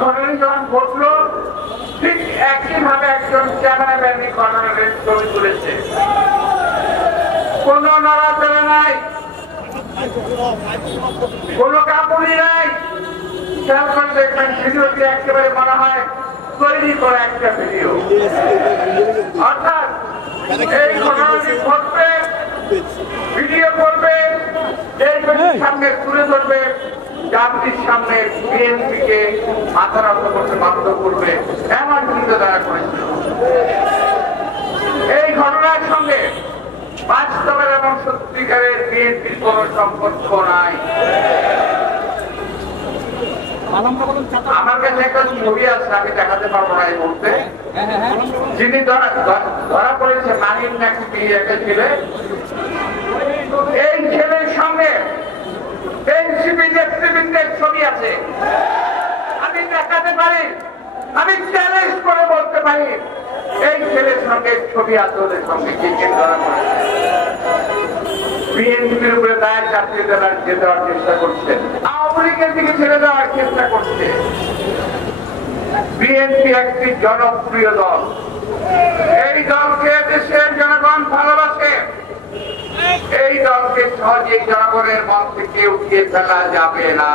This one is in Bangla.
ঘটনা যখন ঘটলো ঠিক একইভাবে একজন ক্যামেরাম্যান ঘটনার ছবি তুলেছে, কোন নড়াচড়া নাই, কোন কাপড়ই নাই। খেয়াল করে দেখবেন ভিডিওটি একেবারে মনে হয় তৈরি করা একটা ভিডিও। অর্থাৎ এই ঘটনাটি ঘটবে, ভিডিও করবে, এই সামনে তুলে ধরবে, জাতির সামনে বিএনপিকে মাথা নত করতে বাধ্য করবে, এমন চিন্তাধারা করেছিল। এই ঘটনার সঙ্গে বাস্তবের এবং সত্যিকারের বিএনপির কোন সম্পর্ক নাই। আমার কাছে একটা ছবি আছে, আমি দেখাতে পারবো না এই মুহূর্তে। যিনি ধরা পড়েছে মাহিন নাকি একটা ছেলে, এই ছেলের সঙ্গে এনসিপি নেতৃবৃন্দের ছবি আছে। আমি দেখাতে পারি, আমি চ্যালেঞ্জ করে বলতে পারি এই ছেলের সঙ্গে ছবি আছে, ওদের সঙ্গে কে কে ধরা পড়েছে। বিএনপির উপরে দায় চাপিয়ে দেওয়ার চেষ্টা করছে, আওয়ামী লীগের দিকে ছেড়ে দেওয়ার চেষ্টা করছে। বিএনপি একটি জনপ্রিয় দল, এই দলকে দেশের জনগণ ভালোবাসে, এই দলকে সহজেই জনগণের মন থেকে উঠিয়ে ফেলা যাবে না।